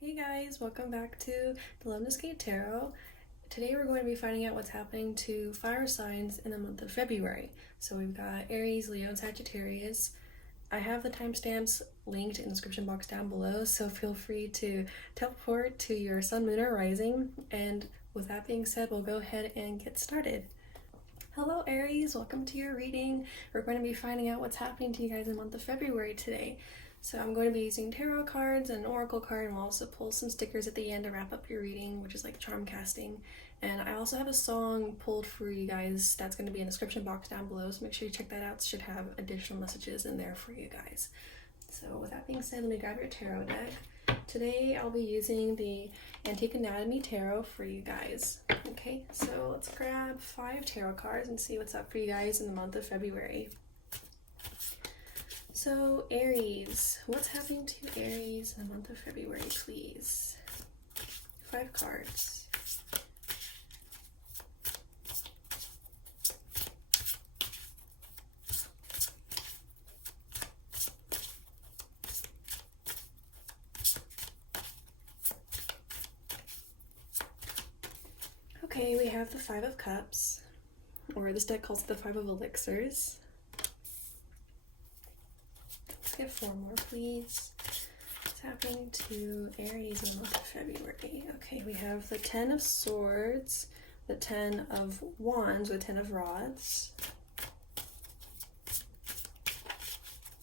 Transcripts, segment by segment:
Hey guys, welcome back to the Love to Skate Tarot. Today we're going to be finding out what's happening to fire signs in the month of February. So we've got Aries, Leo, and Sagittarius. I have the timestamps linked in the description box down below, so feel free to teleport to your sun, moon, or rising. And with that being said, we'll go ahead and get started. Hello Aries, welcome to your reading. We're going to be finding out what's happening to you guys in the month of February today. So I'm going to be using tarot cards and an oracle card, and we'll also pull some stickers at the end to wrap up your reading, which is like charm casting. And I also have a song pulled for you guys that's going to be in the description box down below, so make sure you check that out. It should have additional messages in there for you guys. So with that being said, let me grab your tarot deck. Today I'll be using the Antique Anatomy Tarot for you guys. Okay, so let's grab 5 tarot cards and see what's up for you guys in the month of February. So Aries, what's happening to Aries in the month of February, please? 5 cards. Okay, we have the 5 of Cups, or this deck calls it the 5 of Elixirs. Let's get 4 more, please. What's happening to Aries in the month of February? Okay, we have the 10 of Swords, the 10 of Wands, the 10 of Rods.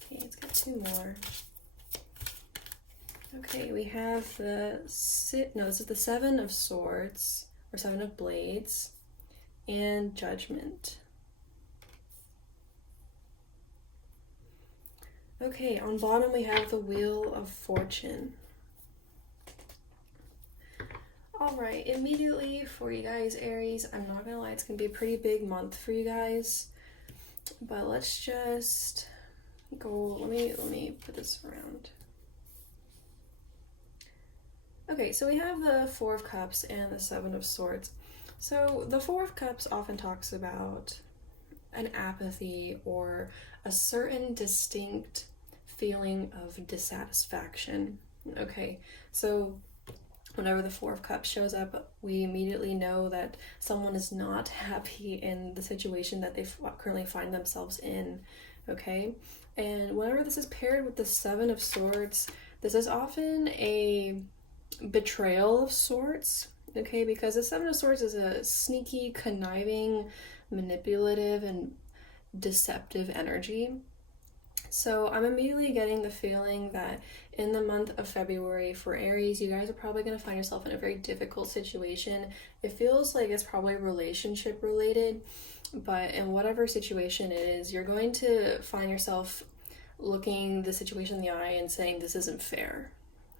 Okay, let's get 2 more. Okay, we have this is the 7 of Swords, or 7 of Blades, and Judgment. Okay, on bottom we have the Wheel of Fortune. Alright, immediately for you guys, Aries, I'm not gonna lie, it's gonna be a pretty big month for you guys. But let's just go, let me put this around. Okay, so we have the 4 of Cups and the 7 of Swords. So the 4 of Cups often talks about an apathy or a certain distinct feeling of dissatisfaction. Okay, so whenever the 4 of Cups shows up, we immediately know that someone is not happy in the situation that they currently find themselves in. Okay, and whenever this is paired with the 7 of Swords, this is often a betrayal of sorts, okay, because the 7 of Swords is a sneaky, conniving, manipulative, and deceptive energy. So I'm immediately getting the feeling that in the month of February for Aries, you guys are probably going to find yourself in a very difficult situation. It feels like it's probably relationship related, but in whatever situation it is, you're going to find yourself looking the situation in the eye and saying, this isn't fair.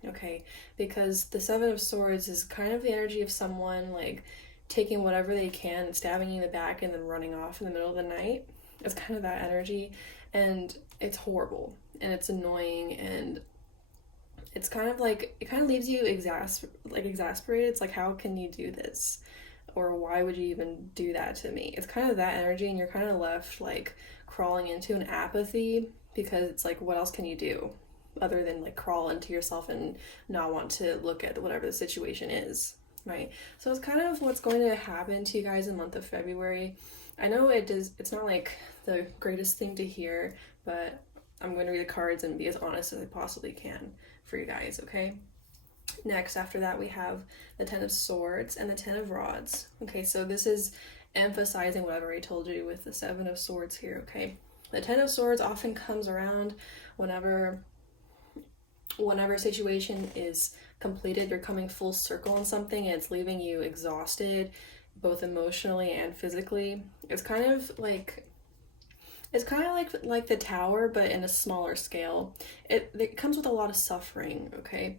Okay, because the 7 of Swords is kind of the energy of someone like taking whatever they can, stabbing you in the back, and then running off in the middle of the night. It's kind of that energy, and it's horrible, and it's annoying, and it's kind of like, it kind of leaves you exasperated. It's like, how can you do this? Or why would you even do that to me? It's kind of that energy, and you're kind of left like crawling into an apathy, because it's like, what else can you do other than like crawl into yourself and not want to look at whatever the situation is, right? So it's kind of what's going to happen to you guys in the month of February. I know it's not like the greatest thing to hear, but I'm going to read the cards and be as honest as I possibly can for you guys, okay? Next, after that, we have the 10 of Swords and the 10 of Rods. Okay, so this is emphasizing what I've already told you with the 7 of Swords here, okay? The 10 of Swords often comes around whenever a situation is completed, you're coming full circle on something, and it's leaving you exhausted, both emotionally and physically. It's kind of like the Tower, but in a smaller scale. It comes with a lot of suffering, okay?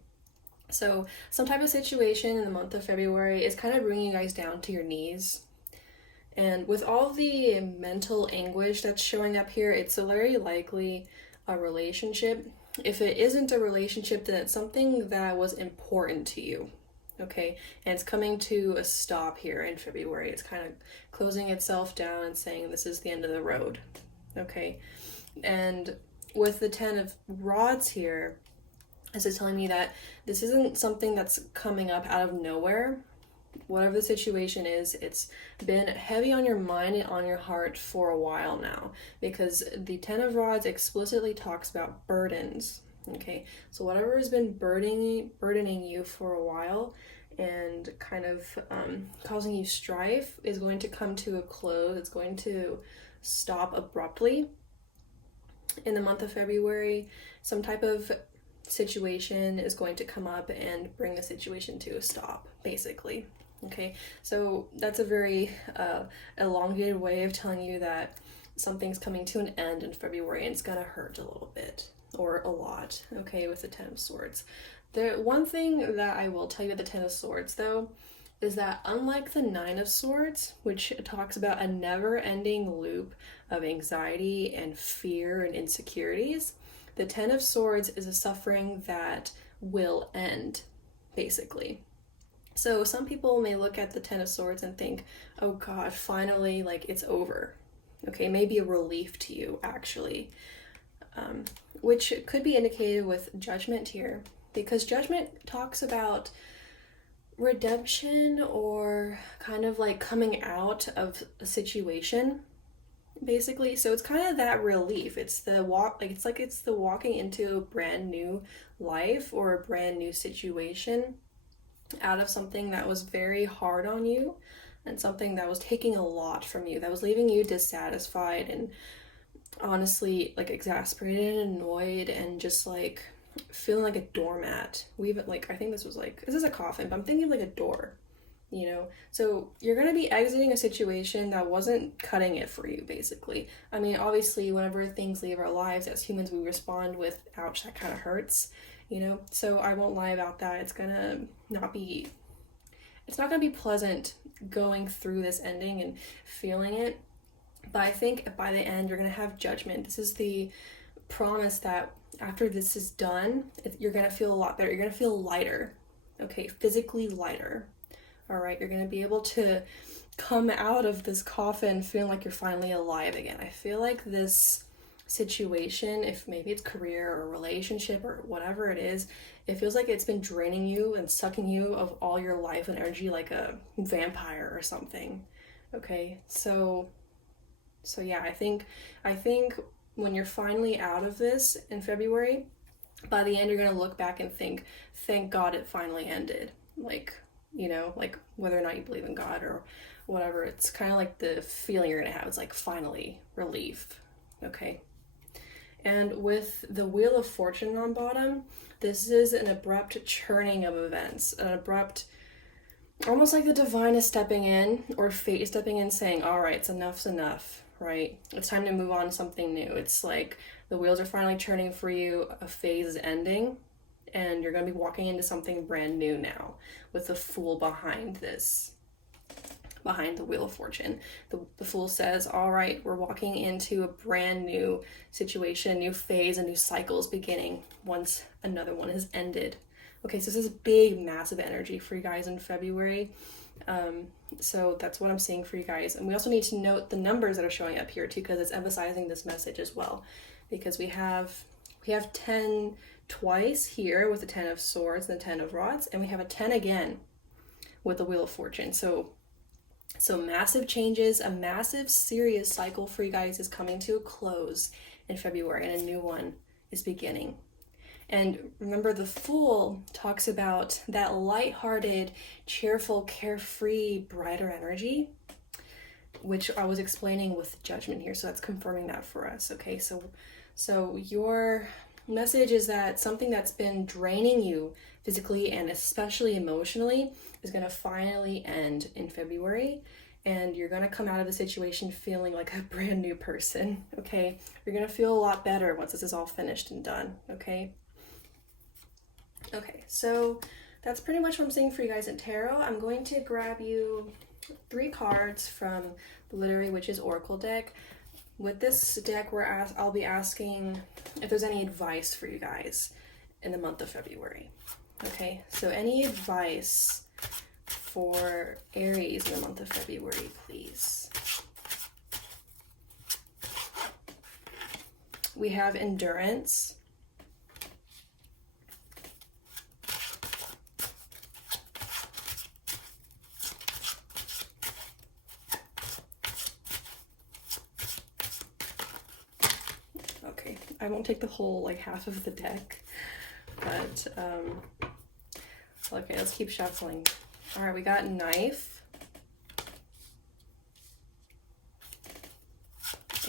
So some type of situation in the month of February is kind of bringing you guys down to your knees. And with all the mental anguish that's showing up here, it's very likely a relationship. If it isn't a relationship, then it's something that was important to you, okay? And it's coming to a stop here in February. It's kind of closing itself down and saying this is the end of the road, okay? And with the 10 of rods here, this is telling me that this isn't something that's coming up out of nowhere. Whatever the situation is, it's been heavy on your mind and on your heart for a while now, because the 10 of rods explicitly talks about burdens. Okay, so whatever has been burdening you for a while and kind of causing you strife is going to come to a close. It's going to stop abruptly in the month of February. Some type of situation is going to come up and bring the situation to a stop, basically. Okay, so that's a very elongated way of telling you that something's coming to an end in February, and it's gonna hurt a little bit or a lot, okay, with the 10 of Swords. The one thing that I will tell you about the 10 of Swords, though, is that unlike the 9 of Swords, which talks about a never-ending loop of anxiety and fear and insecurities, the 10 of Swords is a suffering that will end, basically. So some people may look at the 10 of Swords and think, oh God, finally, like, it's over. Okay, maybe a relief to you, actually. Which could be indicated with Judgment here, because Judgment talks about redemption or kind of like coming out of a situation, basically. So it's kind of that relief. It's the it's the walking into a brand new life or a brand new situation out of something that was very hard on you and something that was taking a lot from you, that was leaving you dissatisfied and honestly like exasperated and annoyed and just like feeling like a doormat. I think this is a coffin, but I'm thinking of like a door, you know? So you're going to be exiting a situation that wasn't cutting it for you, basically. I mean, obviously, whenever things leave our lives as humans, we respond with, ouch, that kind of hurts, you know? So I won't lie about that. It's not going to be pleasant going through this ending and feeling it. But I think by the end, you're going to have Judgment. This is the promise that after this is done, you're going to feel a lot better. You're going to feel lighter, okay? Physically lighter, all right? You're going to be able to come out of this coffin feeling like you're finally alive again. I feel like this situation, if maybe it's career or relationship or whatever it is, it feels like it's been draining you and sucking you of all your life and energy like a vampire or something, okay? So yeah, I think when you're finally out of this in February, by the end, you're going to look back and think, thank God it finally ended. Like, you know, like whether or not you believe in God or whatever, it's kind of like the feeling you're going to have. It's like finally relief. Okay. And with the Wheel of Fortune on bottom, this is an abrupt churning of events, an abrupt, almost like the divine is stepping in or fate is stepping in saying, all right, enough's enough. Right? It's time to move on to something new. It's like the wheels are finally turning for you, a phase is ending, and you're going to be walking into something brand new now with the Fool behind this, behind the Wheel of Fortune. The Fool says, all right, we're walking into a brand new situation, a new phase, a new cycle is beginning once another one has ended. Okay, so this is big, massive energy for you guys in February. So that's what I'm seeing for you guys. And we also need to note the numbers that are showing up here too, because it's emphasizing this message as well. Because we have 10 twice here with the 10 of Swords and the 10 of Rods, and we have a 10 again with the Wheel of Fortune. So massive changes, a massive serious cycle for you guys is coming to a close in February, and a new one is beginning. And remember, the Fool talks about that lighthearted, cheerful, carefree, brighter energy, which I was explaining with Judgment here. So that's confirming that for us. Okay, so your message is that something that's been draining you physically and especially emotionally is going to finally end in February. And you're going to come out of the situation feeling like a brand new person. Okay, you're going to feel a lot better once this is all finished and done. Okay. Okay, so that's pretty much what I'm saying for you guys in tarot. I'm going to grab you 3 cards from the Literary Witches Oracle deck. With this deck, I'll be asking if there's any advice for you guys in the month of February. Okay, so any advice for Aries in the month of February, please. We have endurance. Okay, I won't take the whole like half of the deck, but okay, let's keep shuffling. All right, we got knife.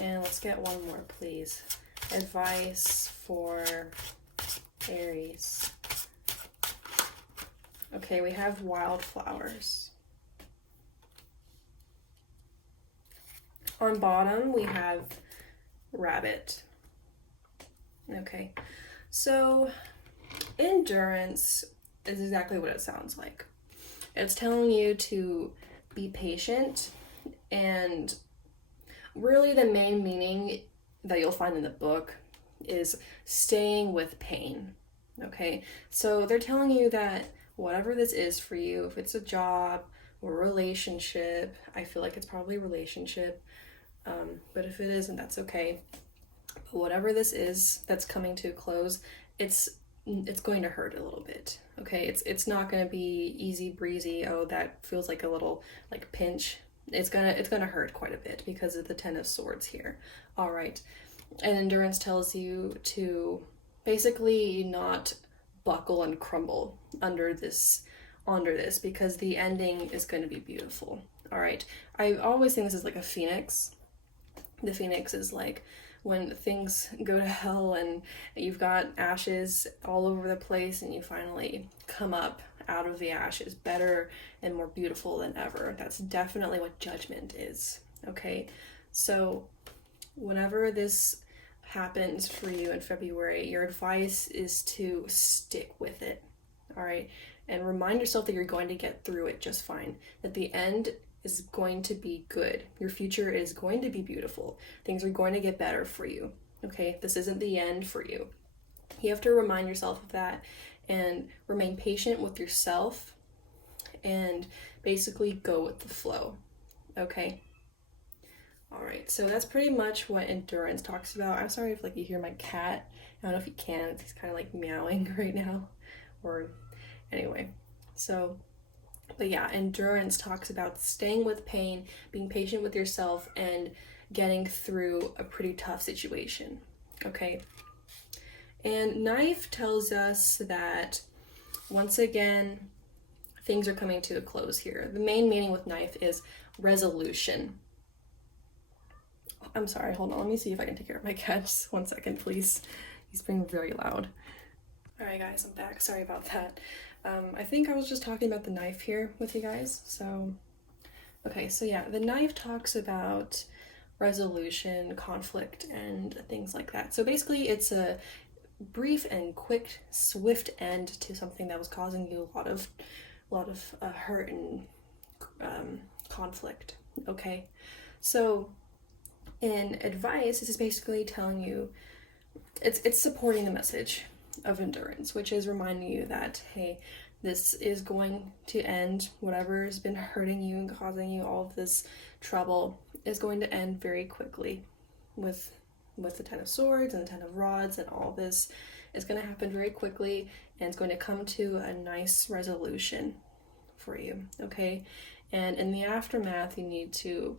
And let's get one more, please. Advice for Aries. Okay, we have wildflowers. On bottom, we have rabbit. Okay, so endurance is exactly what it sounds like. It's telling you to be patient, and really the main meaning that you'll find in the book is staying with pain. Okay, so they're telling you that whatever this is for you, if it's a job or a relationship, I feel like it's probably a relationship, but if it isn't, that's okay. But whatever this is that's coming to a close, it's going to hurt a little bit. Okay, it's not going to be easy breezy. Oh, that feels like a little like pinch. It's gonna hurt quite a bit because of the Ten of Swords here. All right, and endurance tells you to basically not buckle and crumble under this because the ending is going to be beautiful. All right, I always think this is like a phoenix. The phoenix is like when things go to hell and you've got ashes all over the place and you finally come up out of the ashes better and more beautiful than ever. That's definitely what judgment is. Okay, so whenever this happens for you in February, your advice is to stick with it. All right, and remind yourself that you're going to get through it just fine, that the end is going to be good. Your future is going to be beautiful. Things are going to get better for you. Okay, this isn't the end for you. You have to remind yourself of that and remain patient with yourself and basically go with the flow. Okay. All right, so that's pretty much what endurance talks about. I'm sorry if like you hear my cat. I don't know if you can. He's kind of like meowing right now. Or anyway, so but yeah, endurance talks about staying with pain, being patient with yourself, and getting through a pretty tough situation. Okay. And knife tells us that once again, things are coming to a close here. The main meaning with knife is resolution. I'm sorry, hold on. Let me see if I can take care of my cat. Just 1 second, please. He's being very loud. All right, guys, I'm back. Sorry about that. I think I was just talking about the knife here with you guys. So, okay, so yeah, the knife talks about resolution, conflict, and things like that. So basically, it's a brief and quick, swift end to something that was causing you a lot of hurt and conflict. Okay, so in advice, this is basically telling you, it's supporting the message of endurance, which is reminding you that, hey, this is going to end. Whatever has been hurting you and causing you all of this trouble is going to end very quickly with the Ten of Swords and the Ten of Rods, and all this is going to happen very quickly, and it's going to come to a nice resolution for you. Okay, and in the aftermath, you need to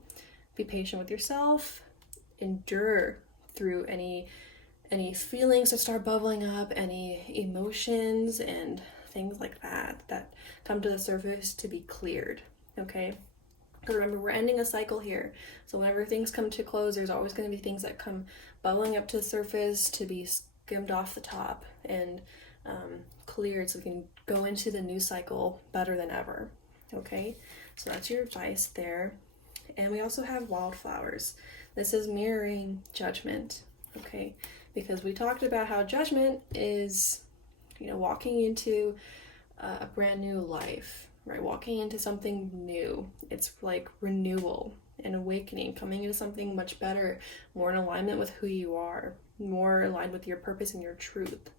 be patient with yourself, endure through any feelings that start bubbling up, any emotions and things like that come to the surface to be cleared. Okay, because remember, we're ending a cycle here, so whenever things come to close, there's always going to be things that come bubbling up to the surface to be skimmed off the top and cleared, so we can go into the new cycle better than ever. Okay, so that's your advice there. And we also have wildflowers. This is mirroring judgment. Okay, because we talked about how judgment is, walking into a brand new life, right? Walking into something new. It's like renewal and awakening, coming into something much better, more in alignment with who you are, more aligned with your purpose and your truth.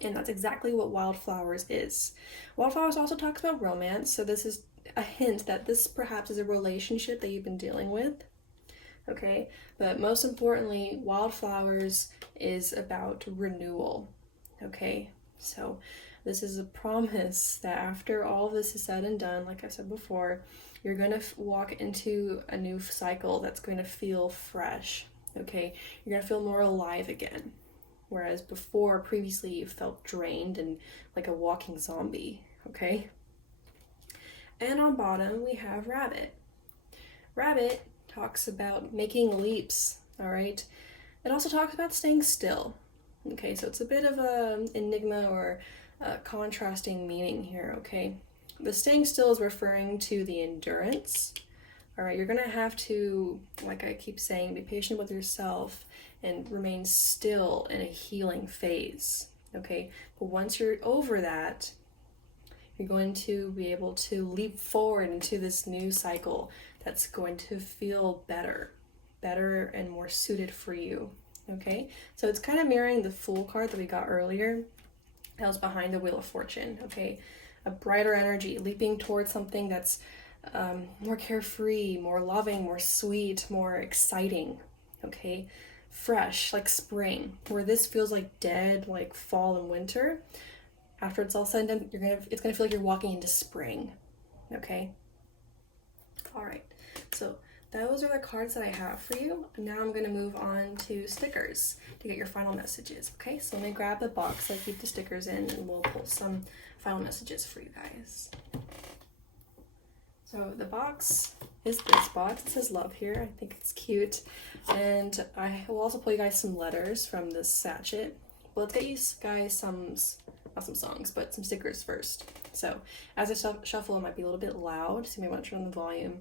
And that's exactly what wildflowers is. Wildflowers also talks about romance, so this is a hint that this perhaps is a relationship that you've been dealing with. okay? But most importantly, wildflowers is about renewal, okay? So this is a promise that after all this is said and done, like I said before, you're going to walk into a new cycle that's going to feel fresh, okay? You're going to feel more alive again. Whereas before, previously, you felt drained and like a walking zombie, okay? And on bottom, we have rabbit. Rabbit talks about making leaps, all right? It also talks about staying still. Okay, so it's a bit of an enigma or a contrasting meaning here, okay? The staying still is referring to the endurance. All right, you're gonna have to, like I keep saying, be patient with yourself and remain still in a healing phase, okay? But once you're over that, you're going to be able to leap forward into this new cycle that's going to feel better and more suited for you, okay? So it's kind of mirroring the Fool card that we got earlier. That was behind the Wheel of Fortune, okay? A brighter energy, leaping towards something that's more carefree, more loving, more sweet, more exciting, okay? Fresh, like spring, where this feels like dead, like fall and winter. After it's all said and done, it's gonna feel like you're walking into spring, okay? All right, so those are the cards that I have for you. Now I'm gonna move on to stickers to get your final messages, okay? So let me grab the box I keep the stickers in and we'll pull some final messages for you guys. So the box is this box. It says love here. I think it's cute. And I will also pull you guys some letters from this sachet. Well, let's get you guys some, not some songs, but some stickers first. So as I shuffle, it might be a little bit loud, so you may want to turn on the volume.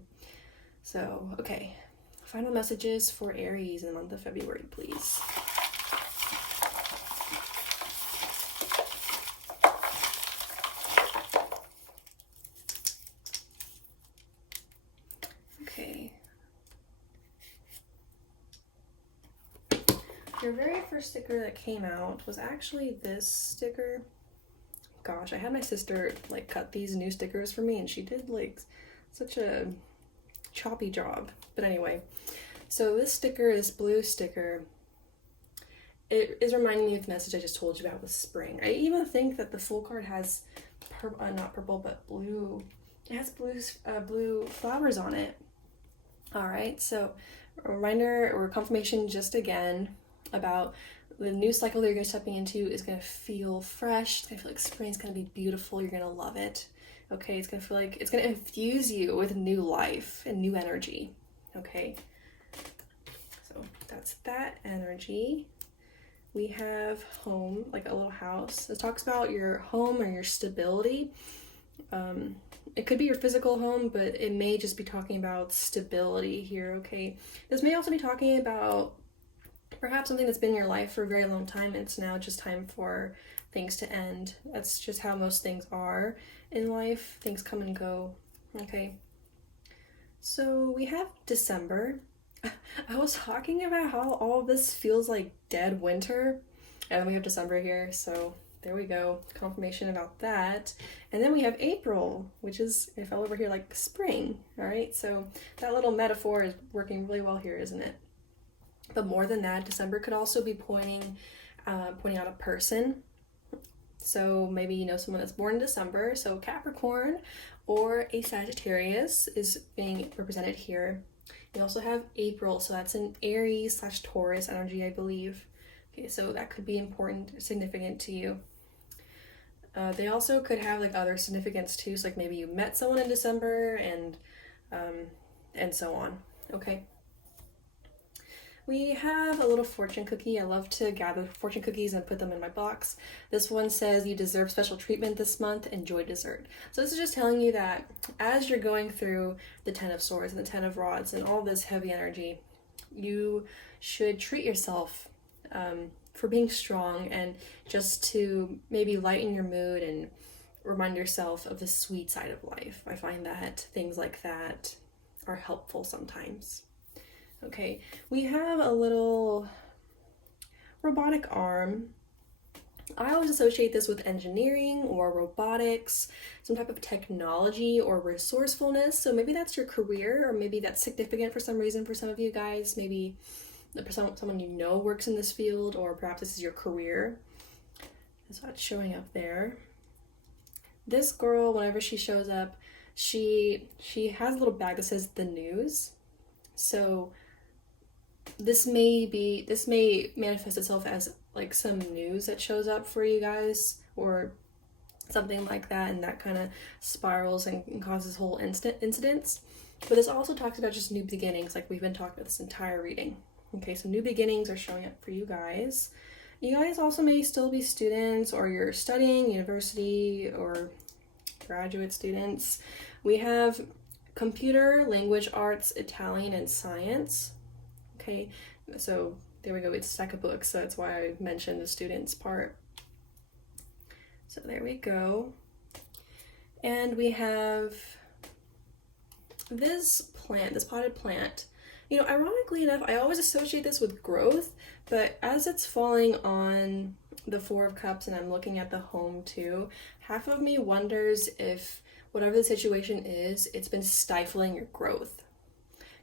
So, okay. Final messages for Aries in the month of February, please. Okay. Your very first sticker that came out was actually this sticker. Gosh, I had my sister like cut these new stickers for me and she did like such a choppy job. But anyway, so this sticker, this blue sticker, it is reminding me of the message I just told you about with spring. I even think that the Fool card has not purple but blue. It has blue flowers on it. All right, so a reminder or confirmation just again about the new cycle that you're going to stepping into is going to feel fresh. It's going to feel like spring. It's going to be beautiful. You're going to love it. Okay, it's going to feel like it's going to infuse you with new life and new energy. Okay, so that's that energy. We have home, like a little house. This talks about your home or your stability. It could be your physical home, but it may just be talking about stability here, okay? This may also be talking about perhaps something that's been in your life for a very long time and it's now just time for things to end. That's just how most things are in life. Things come and go, okay? So we have December. I was talking about how all this feels like dead winter, and then we have December here, so there we go, confirmation about that. And then we have April, which is, if I fell over here, like spring, all right? So that little metaphor is working really well here, isn't it? But more than that, December could also be pointing out a person. So maybe you know someone that's born in December, so Capricorn or a Sagittarius is being represented here. You also have April, so that's an Aries / Taurus energy, I believe. Okay, so that could be important, significant to you. They also could have like other significance too, so like maybe you met someone in December and so on, okay? We have a little fortune cookie. I love to gather fortune cookies and put them in my box. This one says you deserve special treatment this month. Enjoy dessert. So this is just telling you that as you're going through the 10 of Swords and the 10 of Rods and all this heavy energy, you should treat yourself for being strong and just to maybe lighten your mood and remind yourself of the sweet side of life. I find that things like that are helpful sometimes. Okay, we have a little robotic arm. I always associate this with engineering or robotics, some type of technology or resourcefulness. So maybe that's your career, or maybe that's significant for some reason for some of you guys. Maybe someone you know works in this field, or perhaps this is your career. So that's showing up there. This girl, whenever she shows up, she has a little bag that says the news. So this may manifest itself as like some news that shows up for you guys, or something like that, and that kind of spirals and causes whole incidents. But this also talks about just new beginnings, like we've been talking about this entire reading. Okay, so new beginnings are showing up for you guys. You guys also may still be students, or you're studying university or graduate students. We have computer, language arts, Italian, and science. Okay, so there we go. It's a stack of books, so that's why I mentioned the students part. So there we go. And we have this plant, this potted plant. You know, ironically enough, I always associate this with growth, but as it's falling on the Four of Cups and I'm looking at the home too, half of me wonders if whatever the situation is, it's been stifling your growth.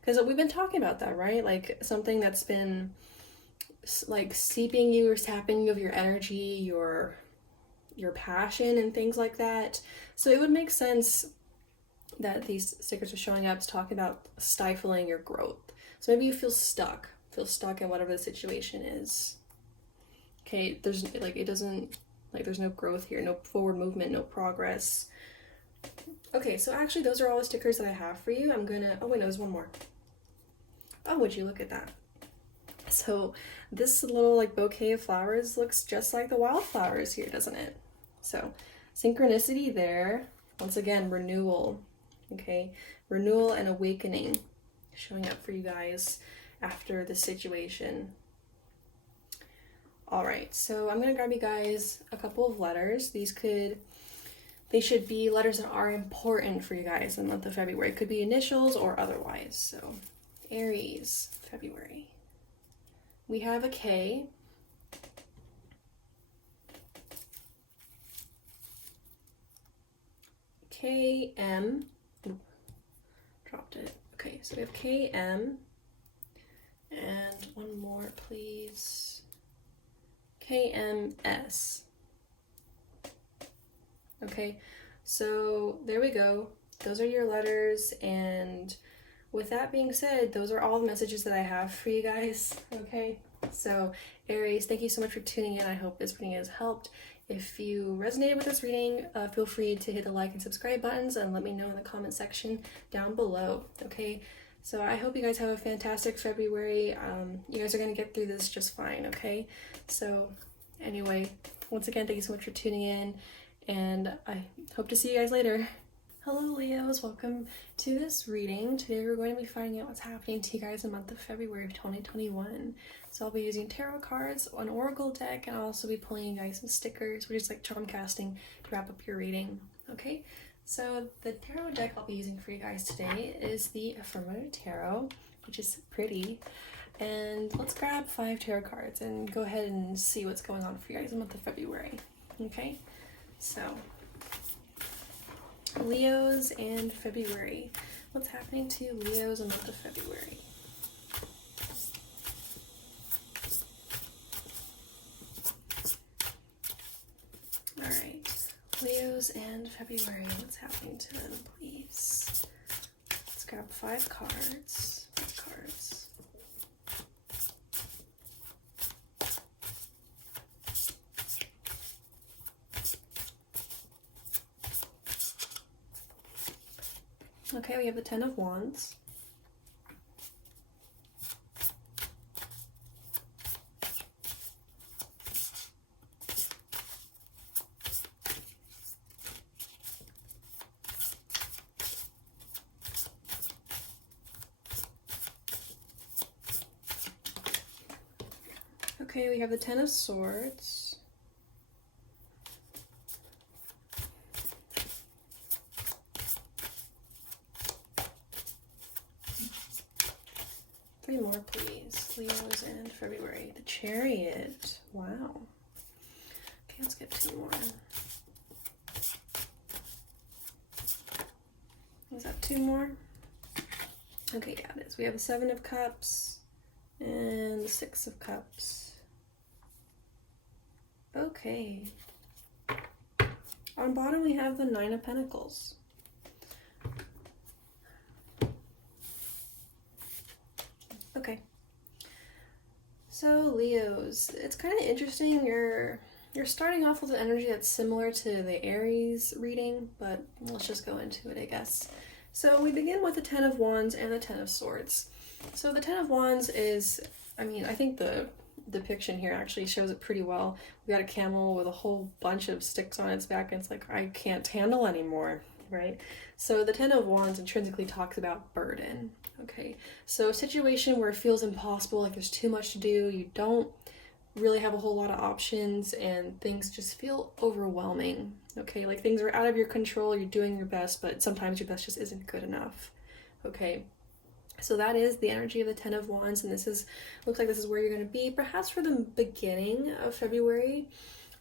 Because we've been talking about that, right? Like something that's been like seeping you or sapping you of your energy, your passion and things like that. So it would make sense that these stickers are showing up to talk about stifling your growth. So maybe you feel stuck in whatever the situation is. Okay, there's no growth here, no forward movement, no progress. Okay, so actually those are all the stickers that I have for you. Oh wait, no, there's one more. Oh, would you look at that? So this little like bouquet of flowers looks just like the wildflowers here, doesn't it? So synchronicity there. Once again, renewal. Okay, renewal and awakening showing up for you guys after the situation. All right, so I'm gonna grab you guys a couple of letters. They should be letters that are important for you guys in the month of February. It could be initials or otherwise. So Aries, February. We have a K. KM. Dropped it. Okay, so we have KM. And one more, please. KMS. Okay, so there we go. Those are your letters, and with that being said, those are all the messages that I have for you guys. Okay, so Aries, thank you so much for tuning in. I hope this reading has helped. If you resonated with this reading, feel free to hit the like and subscribe buttons and let me know in the comment section down below. Okay, so I hope you guys have a fantastic February. You guys are going to get through this just fine. Okay, so anyway, once again, thank you so much for tuning in, and I hope to see you guys later. Hello Leos, welcome to this reading. Today we're going to be finding out what's happening to you guys in the month of February of 2021. So I'll be using tarot cards, an oracle deck, and I'll also be pulling you guys some stickers, which is like charm casting to wrap up your reading. Okay, so the tarot deck I'll be using for you guys today is the Affirmative Tarot, which is pretty. And let's grab 5 tarot cards and go ahead and see what's going on for you guys in the month of February. Okay, so Leos and February. What's happening to Leos in the month of February? Alright, Leos and February. What's happening to them, please? Let's grab 5 cards. 5 cards. Okay, we have the 10 of Wands. Okay, we have the 10 of Swords. Three more, please. Leos and February. The Chariot. Wow. Okay, let's get 2 more. Is that 2 more? Okay, yeah, it is. We have the 7 of Cups and the 6 of Cups. Okay. On bottom, we have the 9 of Pentacles. Okay. So, Leos, it's kind of interesting. You're starting off with an energy that's similar to the Aries reading, but let's just go into it, I guess. So we begin with the 10 of Wands and the 10 of Swords. So the 10 of Wands is, I mean, I think the depiction here actually shows it pretty well. We got a camel with a whole bunch of sticks on its back, and it's like, I can't handle anymore, right? So the 10 of Wands intrinsically talks about burden, okay? So a situation where it feels impossible, like there's too much to do, you don't really have a whole lot of options, and things just feel overwhelming, okay? Like things are out of your control, you're doing your best, but sometimes your best just isn't good enough, okay? So that is the energy of the 10 of Wands, and this is, looks like this is where you're going to be, perhaps for the beginning of February,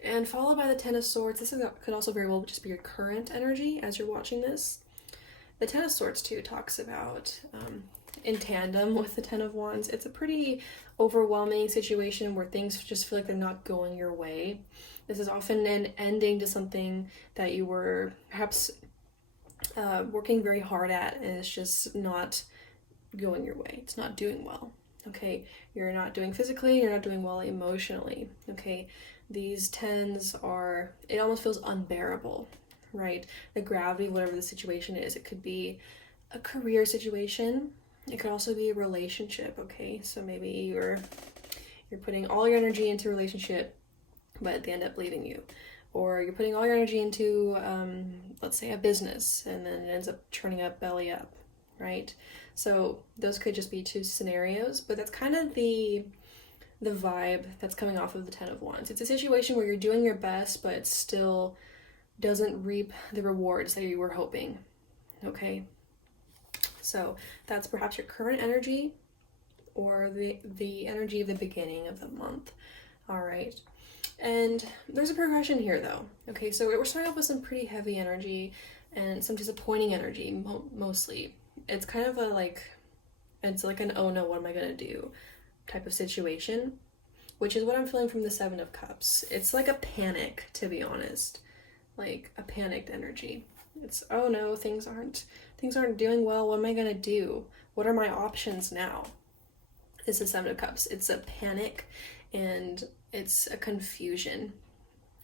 and followed by the 10 of Swords. This could also very well just be your current energy as you're watching this. The 10 of Swords, too, talks about, in tandem with the 10 of Wands, it's a pretty overwhelming situation where things just feel like they're not going your way. This is often an ending to something that you were perhaps working very hard at, and it's just not going your way. It's not doing well, okay? You're not doing physically, you're not doing well emotionally, okay? These 10s are, it almost feels unbearable, right? The gravity, whatever the situation is, it could be a career situation, it could also be a relationship, okay? So maybe you're putting all your energy into a relationship, but they end up leaving you. Or you're putting all your energy into, let's say, a business, and then it ends up turning up belly up, right? So those could just be 2 scenarios, but that's kind of the vibe that's coming off of the 10 of Wands. It's a situation where you're doing your best, but it still doesn't reap the rewards that you were hoping, okay? So that's perhaps your current energy or the energy of the beginning of the month, all right? And there's a progression here, though, okay? So we're starting off with some pretty heavy energy and some disappointing energy, mostly. It's kind of it's like an, oh no, what am I gonna do type of situation, which is what I'm feeling from the 7 of Cups. It's like a panic, to be honest, like a panicked energy. It's, oh no, things aren't doing well. What am I gonna do? What are my options now? It's the 7 of Cups. It's a panic and it's a confusion.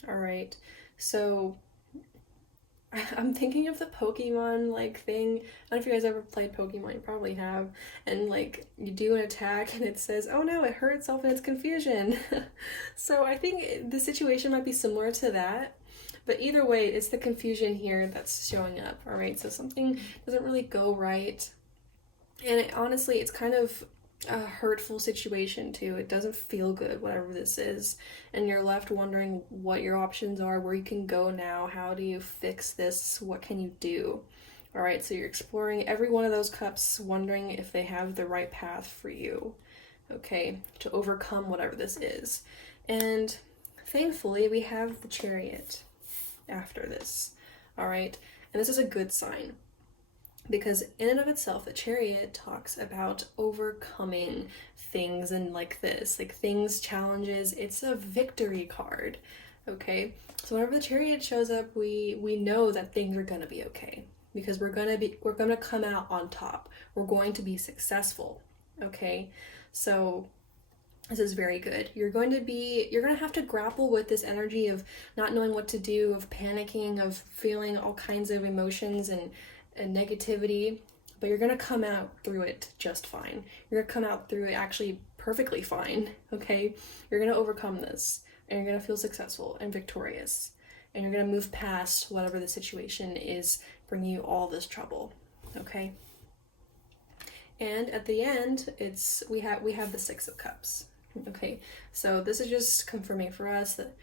All right. So I'm thinking of the Pokemon thing. I don't know if you guys ever played Pokemon, you probably have. And you do an attack and it says, oh no, it hurt itself and it's confusion. So I think the situation might be similar to that. But either way, it's the confusion here that's showing up, all right? So something doesn't really go right. And honestly, it's kind of a hurtful situation too. It doesn't feel good, whatever this is. And you're left wondering what your options are, where you can go now, how do you fix this, what can you do? All right, so you're exploring every one of those cups, wondering if they have the right path for you, okay, to overcome whatever this is. And thankfully, we have the Chariot after this, all right? And this is a good sign, because in and of itself, the Chariot talks about overcoming things and things, challenges. It's a victory card, okay? So whenever the Chariot shows up, we know that things are gonna be okay, because we're gonna come out on top. We're going to be successful, okay? So this is very good. You're going to have to grapple with this energy of not knowing what to do, of panicking, of feeling all kinds of emotions and negativity, but you're going to come out through it just fine. You're going to come out through it actually perfectly fine, okay? You're going to overcome this, and you're going to feel successful and victorious, and you're going to move past whatever the situation is bringing you all this trouble, okay? And at the end, we have the 6 of Cups. Okay, so this is just confirming for us that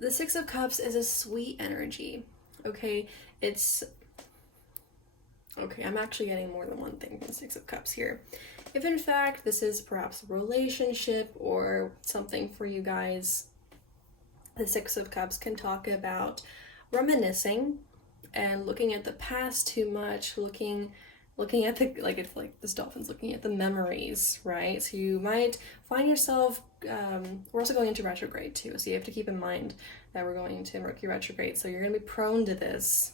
the 6 of Cups is a sweet energy. Okay, I'm actually getting more than one thing from the 6 of Cups here. If in fact this is perhaps a relationship or something for you guys, The Six of Cups can talk about reminiscing and looking at the past too much, looking at the, like, it's like this dolphin's looking at the memories, right? So you might find yourself, we're also going into retrograde too, so you have to keep in mind that we're going into Mercury retrograde, so you're going to be prone to this.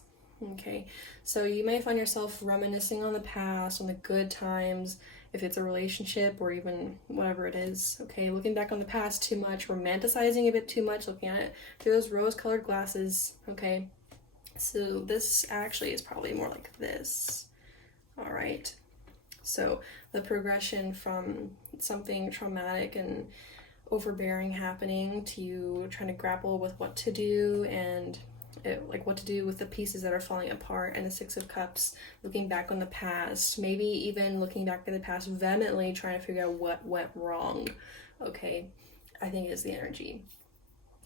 Okay, so you may find yourself reminiscing on the past, on the good times, if it's a relationship or even whatever it is. Okay, looking back on the past too much, romanticizing a bit too much, looking at it through those rose-colored glasses. Okay, so this actually is probably more like this. All right, so the progression from something traumatic and overbearing happening to you trying to grapple with what to do and like what to do with the pieces that are falling apart, and the Six of Cups, looking back on the past, maybe even looking back at the past vehemently trying to figure out what went wrong. Okay, I think is the energy.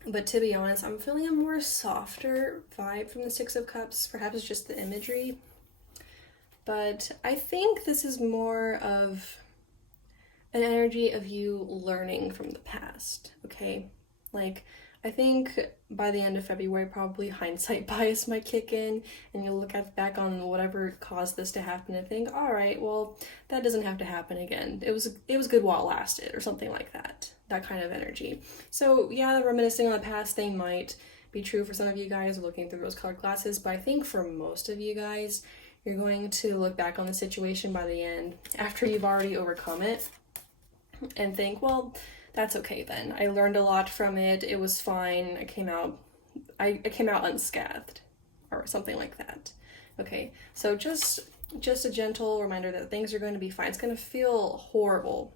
But to be honest, I'm feeling a more softer vibe from the Six of Cups. Perhaps it's just the imagery, but I think this is more of an energy of you learning from the past. Okay, like I think by the end of February, probably hindsight bias might kick in, and you'll look back on whatever caused this to happen and think, all right, well, that doesn't have to happen again. It was good while it lasted, or something like that. That kind of energy. So yeah, the reminiscing on the past thing might be true for some of you guys looking through rose-colored glasses, but I think for most of you guys, you're going to look back on the situation by the end, after you've already overcome it, and think, well, that's okay then. I learned a lot from it. It was fine. I came out unscathed, or something like that. Okay, so just a gentle reminder that things are going to be fine. It's going to feel horrible.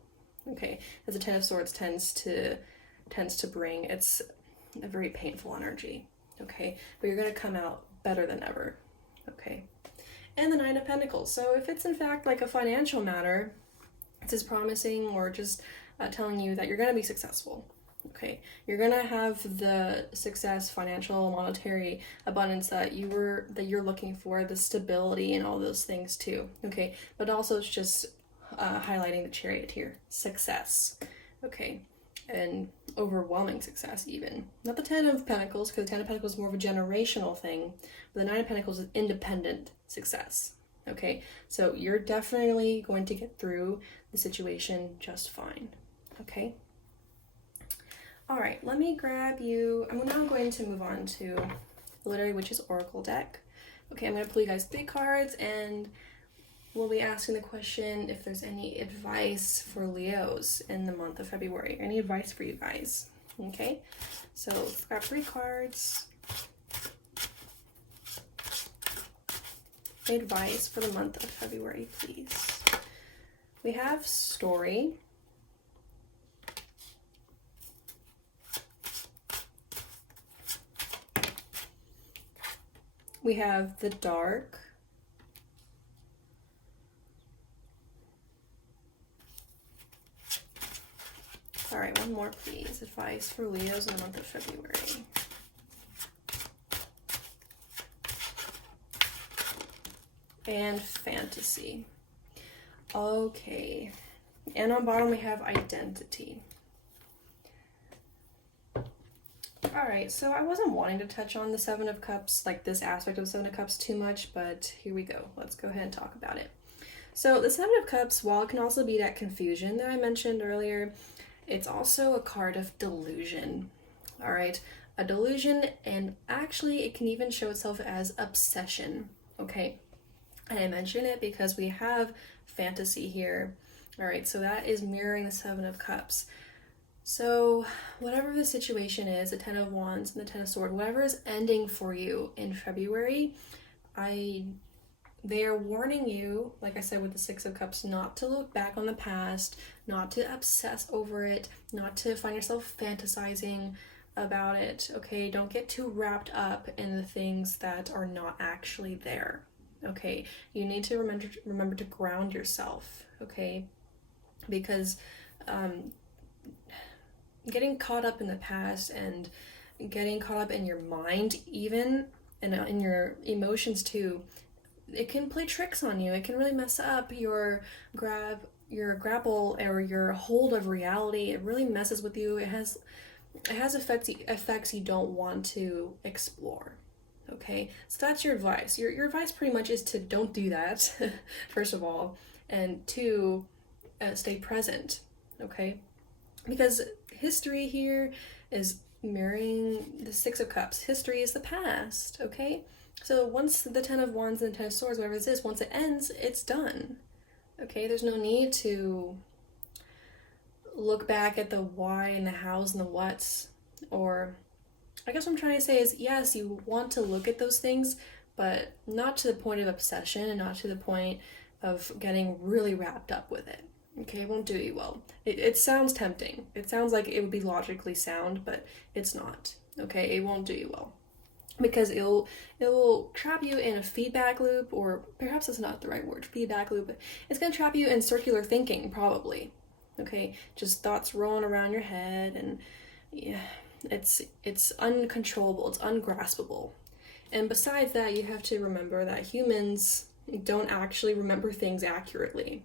Okay, as the Ten of Swords tends to bring. It's a very painful energy. Okay, but you're going to come out better than ever. Okay, and the Nine of Pentacles. So if it's in fact like a financial matter, this is promising, or just telling you that you're going to be successful. Okay, you're going to have the success, financial, monetary abundance that you're looking for, the stability and all those things too. Okay, but also it's just highlighting the Chariot here, success. Okay, and overwhelming success even. Not the Ten of Pentacles, because the Ten of Pentacles is more of a generational thing, but the Nine of Pentacles is independent success. Okay, so you're definitely going to get through the situation just fine. Okay. All right, let me grab you. I'm now going to move on to the Literary Witches Oracle deck. Okay, I'm going to pull you guys 3 cards, and we'll be asking the question if there's any advice for Leos in the month of February. Any advice for you guys? Okay, so I've got 3 cards. Advice for the month of February, please. We have Story. We have The Dark. All right, one more, please. Advice for Leos in the month of February. And Fantasy. Okay. And on bottom we have Identity. Alright, so I wasn't wanting to touch on the Seven of Cups, like this aspect of the Seven of Cups too much, but here we go. Let's go ahead and talk about it. So the Seven of Cups, while it can also be that confusion that I mentioned earlier, it's also a card of delusion. Alright, a delusion, and actually it can even show itself as obsession. Okay, and I mention it because we have Fantasy here. Alright, so that is mirroring the Seven of Cups. So whatever the situation is, the Ten of Wands and the Ten of Swords, whatever is ending for you in February, they are warning you, like I said with the Six of Cups, not to look back on the past, not to obsess over it, not to find yourself fantasizing about it, okay? Don't get too wrapped up in the things that are not actually there, okay? You need to remember to ground yourself, okay? Because getting caught up in the past and getting caught up in your mind even, and in your emotions too, it can play tricks on you. It can really mess up your grapple or your hold of reality. It really messes with you. It has it has effects you don't want to explore. Okay, so that's your advice. Your advice pretty much is to don't do that, first of all, and two, stay present. Okay, because history here is mirroring the Six of Cups. History is the past. Okay, so once the Ten of Wands and the Ten of Swords, whatever this is, once it ends, it's done. Okay, there's no need to look back at the why and the hows and the whats, or I guess what I'm trying to say is, yes, you want to look at those things, but not to the point of obsession and not to the point of getting really wrapped up with it. Okay, it won't do you well. It sounds tempting. It sounds like it would be logically sound, but it's not. Okay, it won't do you well. Because it will trap you in a feedback loop, or perhaps that's not the right word, feedback loop, but it's going to trap you in circular thinking, probably. Okay, just thoughts rolling around your head, and yeah, it's uncontrollable, it's ungraspable. And besides that, you have to remember that humans don't actually remember things accurately.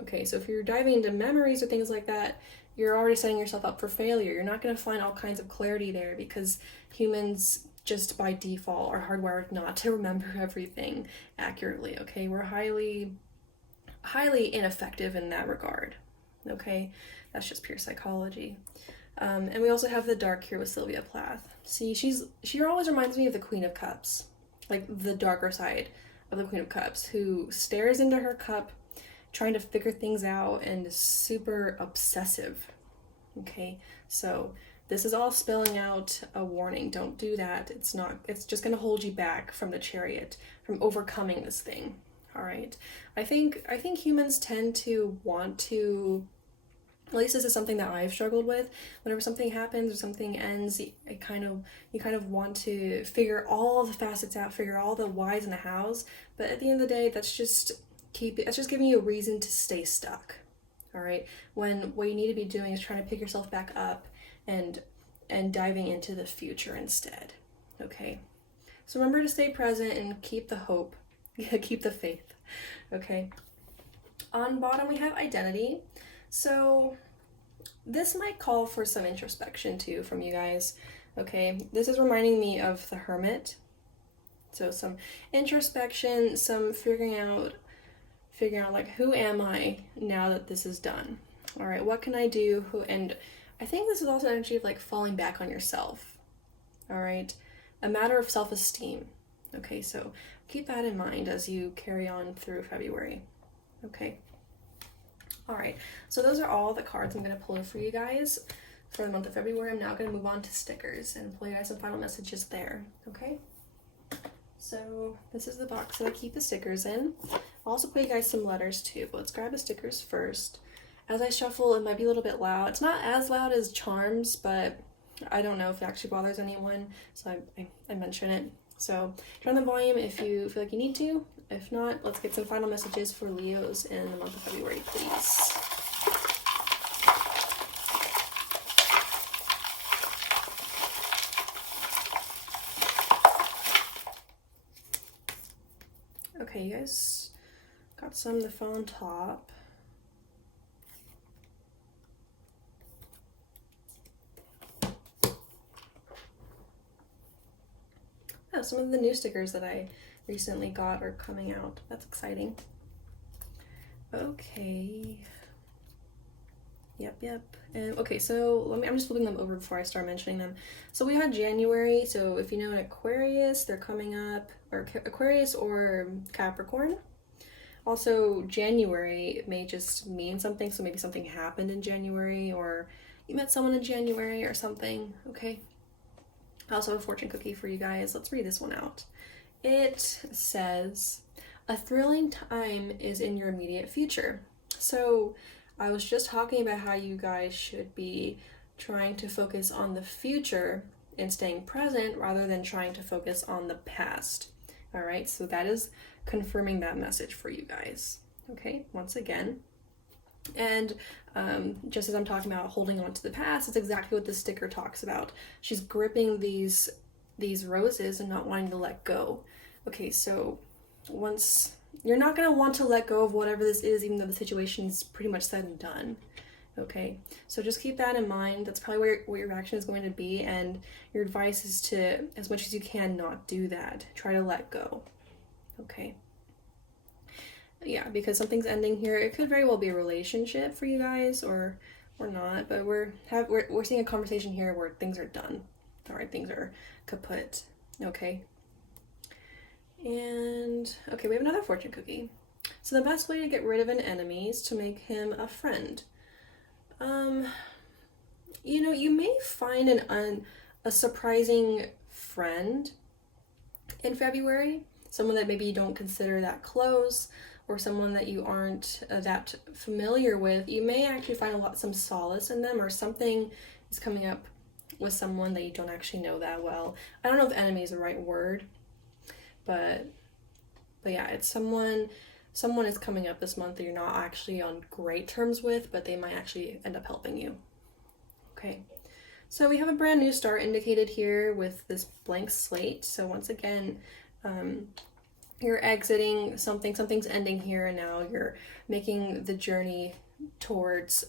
Okay, so if you're diving into memories or things like that, you're already setting yourself up for failure. You're not going to find all kinds of clarity there, because humans just by default are hardwired not to remember everything accurately. Okay, we're highly ineffective in that regard. Okay, that's just pure psychology. And we also have the dark here with Sylvia Plath. See, she always reminds me of the Queen of Cups, like the darker side of the Queen of Cups, who stares into her cup, trying to figure things out, and is super obsessive. Okay, so this is all spelling out a warning. Don't do that. It's just going to hold you back from the Chariot, from overcoming this thing. All right. I think humans tend to want to, at least this is something that I've struggled with. Whenever something happens or something ends, you kind of want to figure all the facets out, figure all the whys and the hows. But at the end of the day, that's just giving you a reason to stay stuck. All right. When what you need to be doing is trying to pick yourself back up and diving into the future instead. Okay. So remember to stay present and keep the hope. Keep the faith. Okay. On bottom we have identity. So this might call for some introspection too from you guys. Okay. This is reminding me of the Hermit. So some introspection, some figuring out like, who am I now that this is done? All right. What can I do? And I think this is also energy of like falling back on yourself. All right. A matter of self-esteem. Okay, so keep that in mind as you carry on through February. Okay. All right. So those are all the cards I'm going to pull for you guys for the month of February. I'm now going to move on to stickers and pull you guys some final messages there. Okay. So this is the box that I keep the stickers in. I'll also put you guys some letters too, but let's grab the stickers first. As I shuffle, it might be a little bit loud. It's not as loud as charms, but I don't know if it actually bothers anyone, so I mention it. So turn the volume if you feel like you need to. If not, let's get some final messages for Leos in the month of February, please. Okay, you guys got some that fell on top. Oh, some of the new stickers that I recently got are coming out. That's exciting. Okay. Yep. And okay, so I'm just flipping them over before I start mentioning them. So we had January. So if you know an Aquarius, they're coming up, or Aquarius or Capricorn. Also, January may just mean something. So maybe something happened in January, or you met someone in January or something. Okay. I also have a fortune cookie for you guys. Let's read this one out. It says, a thrilling time is in your immediate future. So I was just talking about how you guys should be trying to focus on the future and staying present rather than trying to focus on the past. All right, so that is confirming that message for you guys. Okay, once again. And just as I'm talking about holding on to the past, it's exactly what this sticker talks about. She's gripping these roses and not wanting to let go. Okay, so once you're not going to want to let go of whatever this is, even though the situation is pretty much said and done. Okay, so just keep that in mind. That's probably where what your reaction is going to be, and your advice is to, as much as you can, not do that. Try to let go. Okay. Yeah, because something's ending here. It could very well be a relationship for you guys, or not. But we're seeing a conversation here where things are done. All right, things are kaput. Okay. And okay, we have another fortune cookie. So the best way to get rid of an enemy is to make him a friend. You know, you may find a surprising friend in February, someone that maybe you don't consider that close, or someone that you aren't that familiar with. You may actually find some solace in them, or something is coming up with someone that you don't actually know that well. I don't know if enemy is the right word, but yeah, it's someone is coming up this month that you're not actually on great terms with, but they might actually end up helping you. Okay, so we have a brand new start indicated here with this blank slate. So once again, you're exiting something, something's ending here, and now you're making the journey towards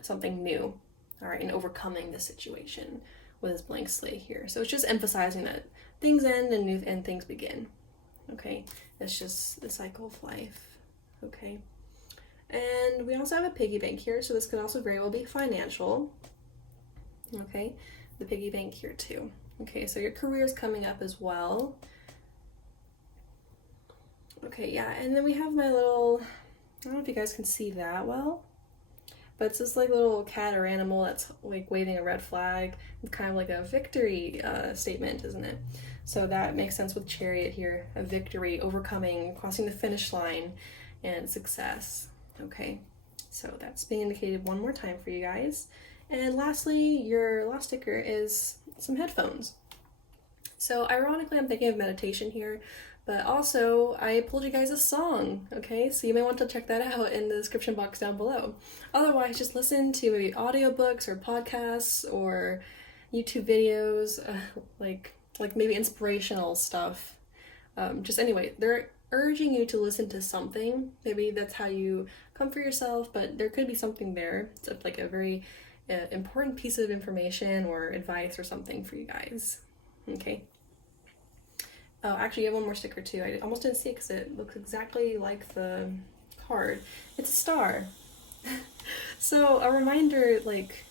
something new, all right, and overcoming the situation with this blank slate here. So it's just emphasizing that things end and things begin. Okay, it's just the cycle of life. Okay, and we also have a piggy bank here, so this could also very well be financial. Okay, the piggy bank here too. Okay, so your career is coming up as well. Okay, yeah, and then we have my little, I don't know if you guys can see that well, but it's this like little cat or animal that's like waving a red flag. It's kind of like a victory statement, isn't it? So that makes sense with Chariot here, a victory, overcoming, crossing the finish line, and success. Okay, so that's being indicated one more time for you guys. And lastly, your last sticker is some headphones. So ironically, I'm thinking of meditation here, but also I pulled you guys a song, okay? So you may want to check that out in the description box down below. Otherwise, just listen to maybe audiobooks or podcasts or YouTube videos, like maybe inspirational stuff. Just anyway, they're urging you to listen to something. Maybe that's how you comfort yourself, but there could be something there. It's like a very important piece of information or advice or something for you guys. Okay. Oh, actually, you have one more sticker too. I almost didn't see it because it looks exactly like the card. It's a star. So a reminder, like,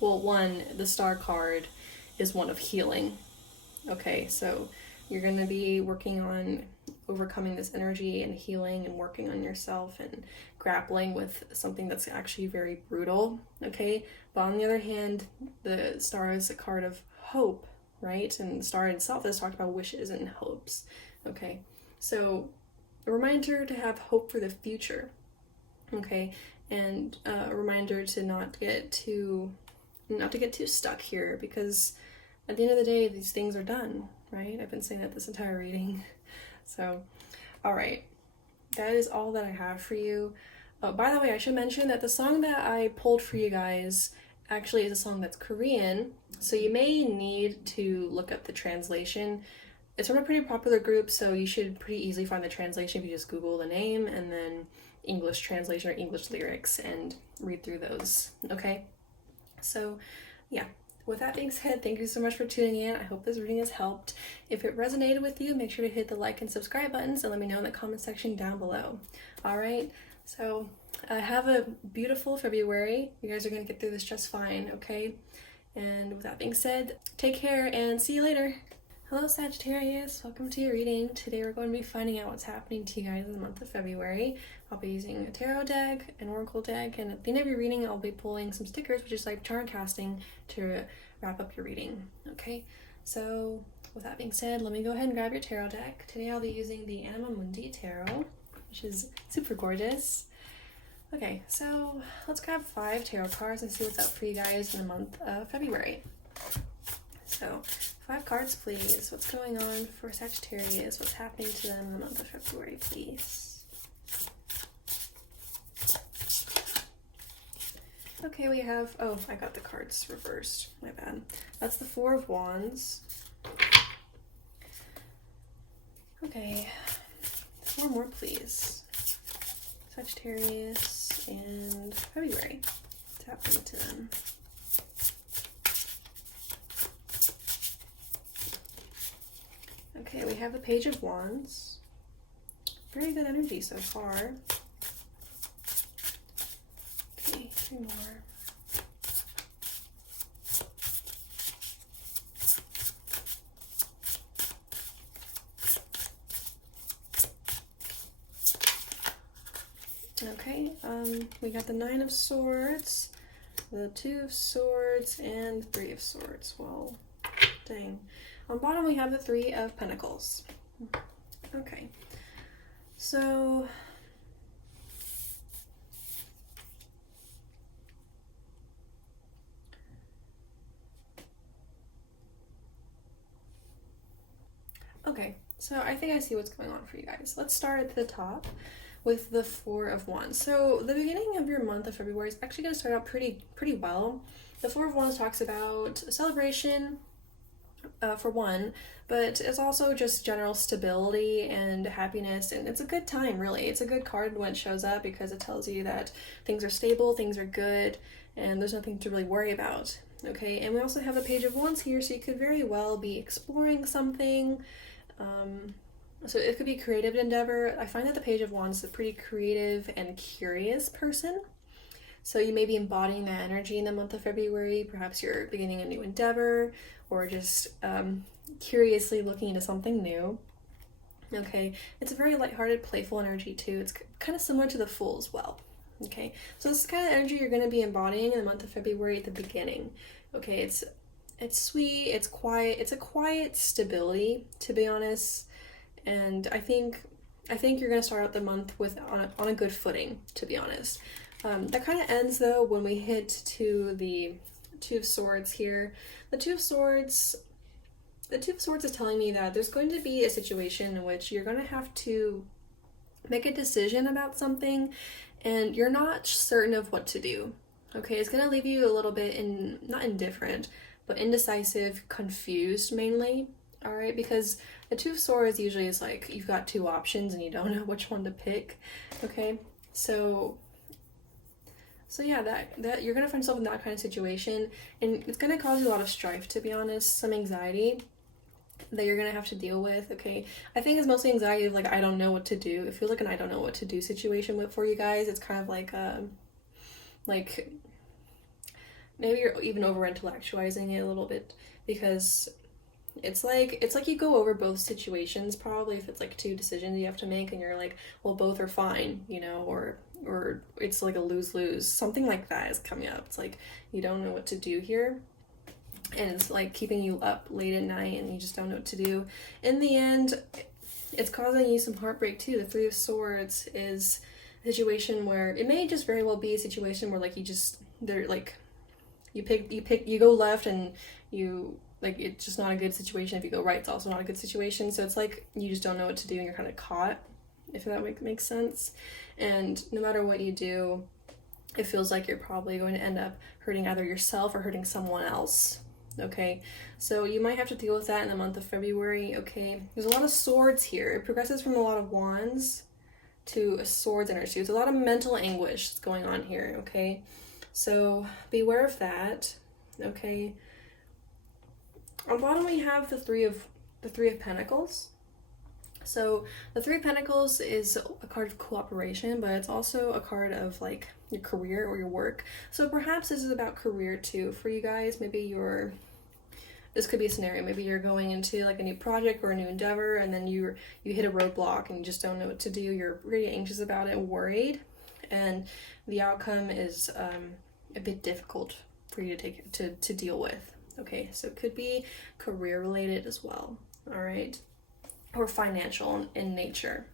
well, one, the star card is one of healing. Okay, so you're going to be working on overcoming this energy and healing and working on yourself and grappling with something that's actually very brutal, okay? But on the other hand, the star is a card of hope, right? And the star itself has talked about wishes and hopes, okay? So a reminder to have hope for the future, okay? And a reminder to not get too stuck here, because at the end of the day, these things are done, right? I've been saying that this entire reading. So, all right, that is all that I have for you. Oh, by the way, I should mention that the song that I pulled for you guys actually is a song that's Korean, so you may need to look up the translation. It's from a pretty popular group, so you should pretty easily find the translation if you just Google the name and then English translation or English lyrics and read through those, okay? So, yeah. With that being said, thank you so much for tuning in. I hope this reading has helped. If it resonated with you, make sure to hit the like and subscribe buttons and let me know in the comment section down below. All right, so have a beautiful February. You guys are going to get through this just fine, okay? And with that being said, take care and see you later. Hello Sagittarius, welcome to your reading. Today we're going to be finding out what's happening to you guys in the month of February. I'll be using a tarot deck, an oracle deck, and at the end of your reading I'll be pulling some stickers, which is like charm casting, to wrap up your reading. Okay, so with that being said, let me go ahead and grab your tarot deck. Today I'll be using the Anima Mundi Tarot, which is super gorgeous. Okay, so let's grab 5 tarot cards and see what's up for you guys in the month of February. So 5 cards, please. What's going on for Sagittarius? What's happening to them in the month of February, please? Okay, we have, oh, I got the cards reversed. My bad. That's the 4 of Wands. Okay, 4 more, please. Sagittarius, and February. Tap into them. Okay, we have the Page of Wands. Very good energy so far. Okay, 3 more. Okay, we got the 9 of Swords, the 2 of Swords, and 3 of Swords. Well, dang. On bottom we have the 3 of Pentacles. Okay, so I think I see what's going on for you guys. Let's start at the top with the 4 of Wands. So the beginning of your month of February is actually going to start out pretty well. The 4 of Wands talks about celebration, for one, but it's also just general stability and happiness, and it's a good time, really. It's a good card when it shows up because it tells you that things are stable, things are good, and there's nothing to really worry about. Okay, and we also have the Page of Wands here, so you could very well be exploring something. So it could be creative endeavor. I find that the Page of Wands is a pretty creative and curious person. So you may be embodying that energy in the month of February. Perhaps you're beginning a new endeavor, or just curiously looking into something new. Okay, it's a very lighthearted, playful energy too. It's kind of similar to the Fool as well. Okay, so this is kind of energy you're going to be embodying in the month of February at the beginning. Okay, it's sweet, it's quiet, it's a quiet stability, to be honest. And I think you're going to start out the month with on a good footing, to be honest. That kind of ends though when we hit to the 2 of Swords here. The 2 of Swords is telling me that there's going to be a situation in which you're going to have to make a decision about something and you're not certain of what to do. Okay, it's going to leave you a little bit not indifferent, but indecisive, confused mainly. All right, because the 2 of Swords usually is like you've got 2 options and you don't know which one to pick. Okay, so yeah, that you're gonna find yourself in that kind of situation, and it's gonna cause you a lot of strife, to be honest, some anxiety that you're gonna have to deal with. Okay, I think it's mostly anxiety of like, I don't know what to do. It feels like an I don't know what to do situation for you guys. It's kind of like maybe you're even over intellectualizing it a little bit, because it's like you go over both situations probably if it's like 2 decisions you have to make and you're like, well, both are fine, you know, or it's like a lose-lose. Something like that is coming up. It's like you don't know what to do here, and it's like keeping you up late at night and you just don't know what to do. In the end, it's causing you some heartbreak too. The 3 of Swords is a situation where it may just very well be a situation where like you go left and you like, it's just not a good situation. If you go right, it's also not a good situation. So it's like you just don't know what to do and you're kind of caught, if that makes sense. And no matter what you do, it feels like you're probably going to end up hurting either yourself or hurting someone else. Okay, so you might have to deal with that in the month of February. Okay, there's a lot of swords here. It progresses from a lot of wands to a swords energy. There's a lot of mental anguish that's going on here. Okay, so beware of that. Okay, on bottom we have the three of Pentacles. So the 3 of Pentacles is a card of cooperation, but it's also a card of like your career or your work. So perhaps this is about career too for you guys. Maybe this could be a scenario. Maybe you're going into like a new project or a new endeavor, and then you hit a roadblock and you just don't know what to do. You're really anxious about it, worried, and the outcome is a bit difficult for you to deal with. Okay, so it could be career related as well. All right. Or financial in nature.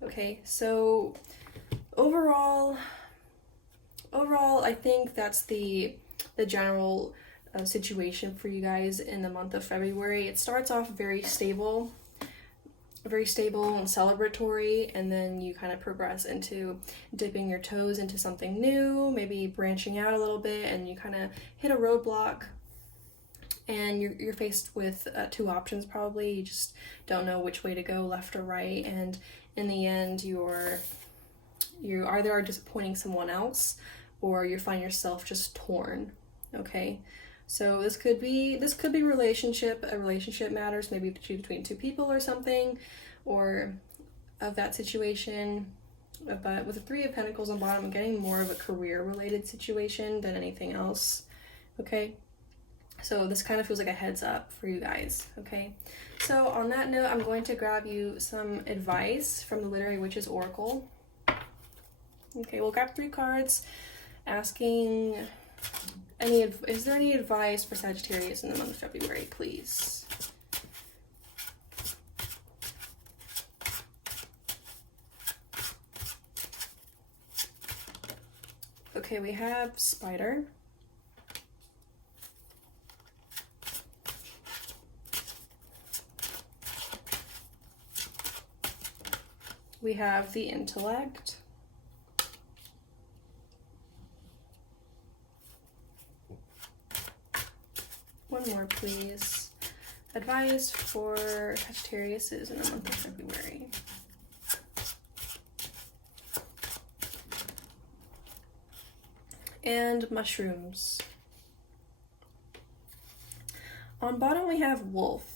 Okay, so overall, I think that's the general situation for you guys in the month of February. It starts off very stable and celebratory, and then you kind of progress into dipping your toes into something new, maybe branching out a little bit, and you kind of hit a roadblock. And you're faced with 2 options probably. You just don't know which way to go, left or right. And in the end, you're you either are disappointing someone else or you find yourself just torn. Okay, so this could be a relationship matters, maybe between two people or something, or of that situation. But with the Three of Pentacles on bottom, I'm getting more of a career related situation than anything else. Okay, so this kind of feels like a heads up for you guys. Okay, so on that note, I'm going to grab you some advice from the Literary Witches Oracle. Okay, we'll grab 3 cards asking is there any advice for Sagittarius in the month of February, please? Okay, we have Spider. We have the Intellect. One more, please. Advice for Sagittarius in the month of February. And mushrooms. On bottom we have Wolf.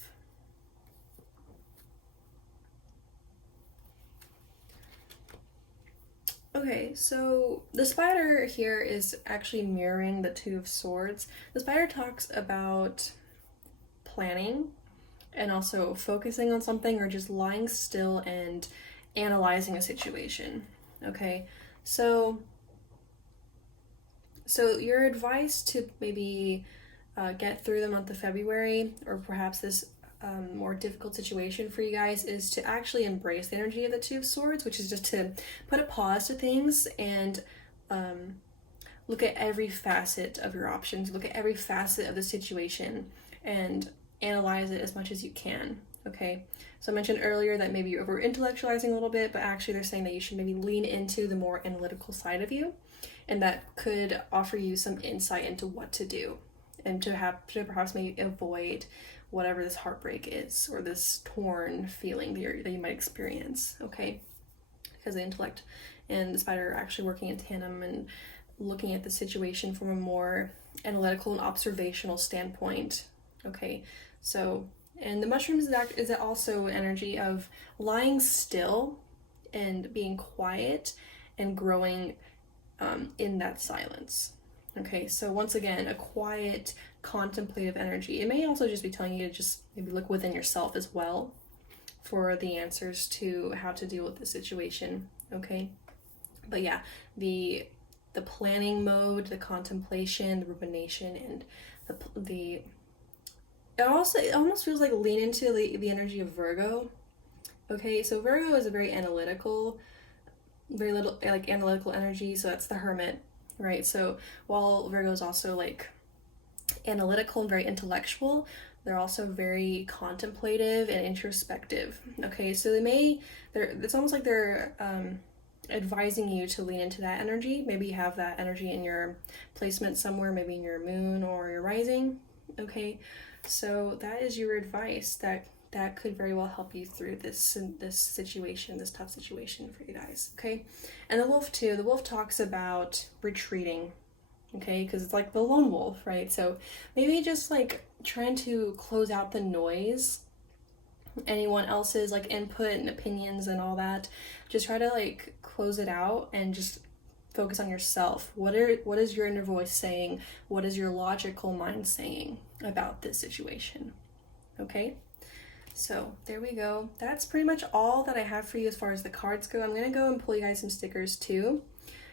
Okay, so the spider here is actually mirroring the Two of Swords. The spider talks about planning and also focusing on something or just lying still and analyzing a situation. Okay, so your advice to maybe get through the month of February, or perhaps this more difficult situation for you guys, is to actually embrace the energy of the Two of Swords, which is just to put a pause to things and look at every facet of your options, look at every facet of the situation and analyze it as much as you can. Okay, so I mentioned earlier that maybe you're over intellectualizing a little bit, but actually they're saying that you should maybe lean into the more analytical side of you, and that could offer you some insight into what to do and to perhaps maybe avoid whatever this heartbreak is or this torn feeling that you might experience. Okay, because the intellect and the spider are actually working in tandem and looking at the situation from a more analytical and observational standpoint. Okay, so, and the mushrooms is also an energy of lying still and being quiet and growing in that silence. Okay, so once again, a quiet, contemplative energy. It may also just be telling you to just maybe look within yourself as well for the answers to how to deal with the situation. Okay, but yeah, the planning mode, the contemplation, the rumination, and it almost feels like lean into the energy of Virgo. Okay, so Virgo is a very analytical, very little like analytical energy, so that's the Hermit, right? So while Virgo is also like analytical and very intellectual, they're also very contemplative and introspective. Okay, so it's almost like they're advising you to lean into that energy. Maybe you have that energy in your placement somewhere, maybe in your moon or your rising. Okay, so that is your advice that could very well help you through this situation, this tough situation for you guys. Okay, and the wolf too. The wolf talks about retreating. Okay, because it's like the lone wolf, right? So maybe just like trying to close out the noise, anyone else's like input and opinions and all that. Just try to like close it out and just focus on yourself. What is your inner voice saying? What is your logical mind saying about this situation? Okay, so there we go. That's pretty much all that I have for you as far as the cards go. I'm gonna go and pull you guys some stickers too,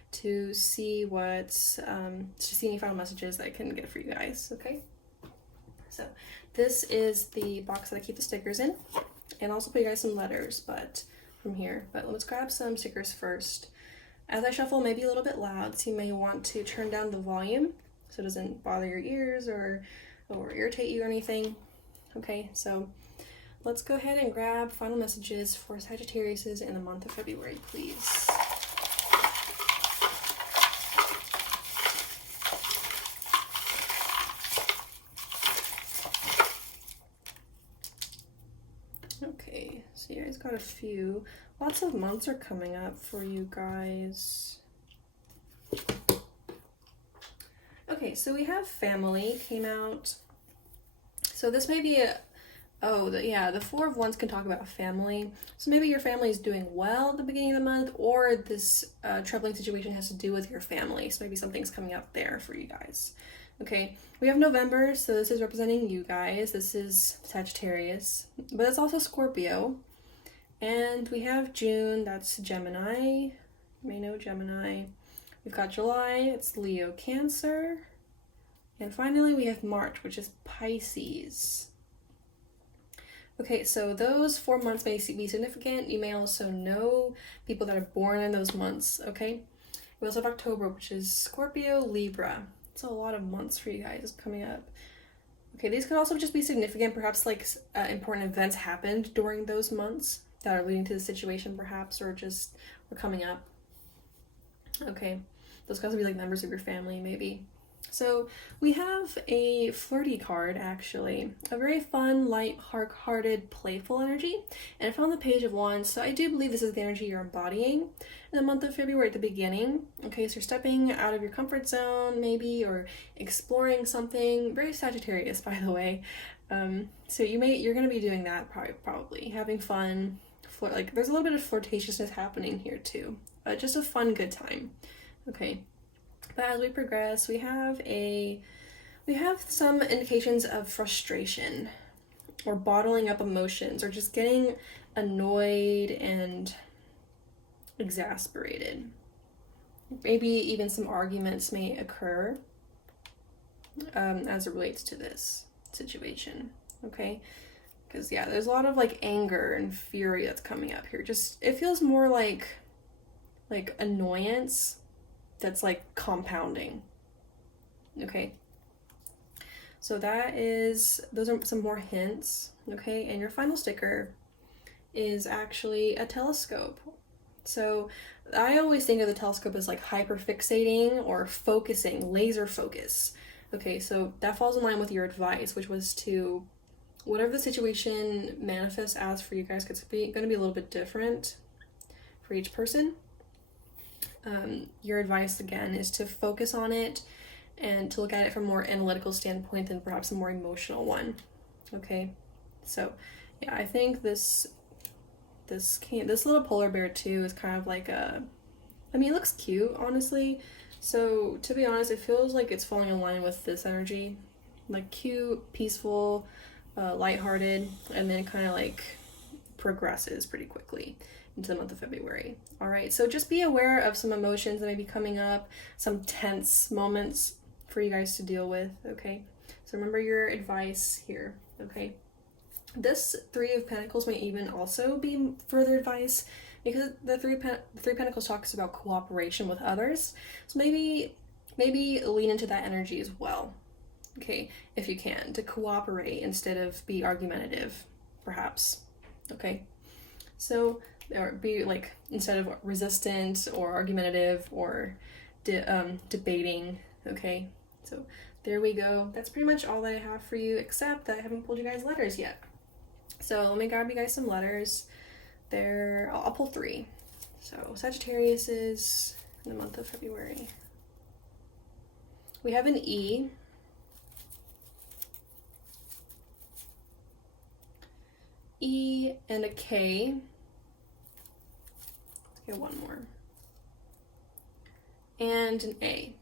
to see any final messages that I can get for you guys. Okay, so this is the box that I keep the stickers in, and also put you guys some letters from here. But let's grab some stickers first. As I shuffle, maybe a little bit loud, so you may want to turn down the volume so it doesn't bother your ears or irritate you or anything. Okay, so let's go ahead and grab final messages for Sagittarius in the month of February, please. Okay, so you guys got a few. Lots of months are coming up for you guys. Okay, so we have family came out. So this may be the Four of Wands can talk about family. So maybe your family is doing well at the beginning of the month, or this troubling situation has to do with your family. So maybe something's coming up there for you guys. Okay, we have November, so this is representing you guys. This is Sagittarius, but it's also Scorpio. And we have June, that's Gemini. You may know Gemini. We've got July, it's Leo, Cancer. And finally we have March, which is Pisces. Okay, so those 4 months may be significant. You may also know people that are born in those months, okay? We also have October, which is Scorpio, Libra. It's a lot of months for you guys coming up. Okay, these could also just be significant. Perhaps like important events happened during those months that are leading to the situation, perhaps, or just were coming up. Okay, those could also be like members of your family, maybe. So we have a flirty card, actually. A very fun, light-hearted, playful energy. And I found the Page of Wands, so I do believe this is the energy you're embodying in the month of February at the beginning. Okay, so you're stepping out of your comfort zone, maybe, or exploring something. Very Sagittarius, by the way. So you're going to be doing that, probably. Having fun. There's a little bit of flirtatiousness happening here, too. Just a fun, good time. Okay. But as we progress, we have some indications of frustration or bottling up emotions or just getting annoyed and exasperated. Maybe even some arguments may occur as it relates to this situation, okay? Because yeah, there's a lot of like anger and fury that's coming up here. Just it feels more like annoyance that's like compounding. Okay, so those are some more hints. Okay, and your final sticker is actually a telescope. So I always think of the telescope as like hyperfixating or focusing, laser focus. Okay, so that falls in line with your advice, which was to whatever the situation manifests as for you guys, it's going to be a little bit different for each person. Your advice again is to focus on it and to look at it from a more analytical standpoint than perhaps a more emotional one. Okay, so yeah, I think this little polar bear too is kind of like it looks cute, honestly. So to be honest, it feels like it's falling in line with this energy, like cute, peaceful, lighthearted, and then kind of like progresses pretty quickly into the month of February. All right, so just be aware of some emotions that may be coming up, some tense moments for you guys to deal with, okay? So remember your advice here, okay? This Three of Pentacles may even also be further advice because the Three Pentacles talks about cooperation with others. So maybe lean into that energy as well, okay? If you can, to cooperate instead of be argumentative, perhaps, okay? So or be like instead of resistant or argumentative or debating, okay? So there we go. That's pretty much all that I have for you, except that I haven't pulled you guys letters yet. So let me grab you guys some letters. I'll pull 3. So Sagittarius is in the month of February. We have an E. E and a K. Let's get one more. And an A.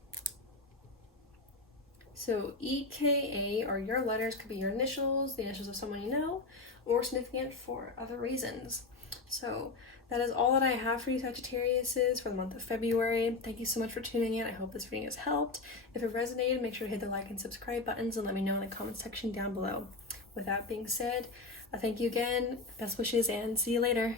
So EKA are your letters, could be your initials, the initials of someone you know, or significant for other reasons. So that is all that I have for you Sagittariuses for the month of February. Thank you so much for tuning in. I hope this reading has helped. If it resonated, make sure to hit the like and subscribe buttons and let me know in the comment section down below. With that being said, thank you again, best wishes, and see you later.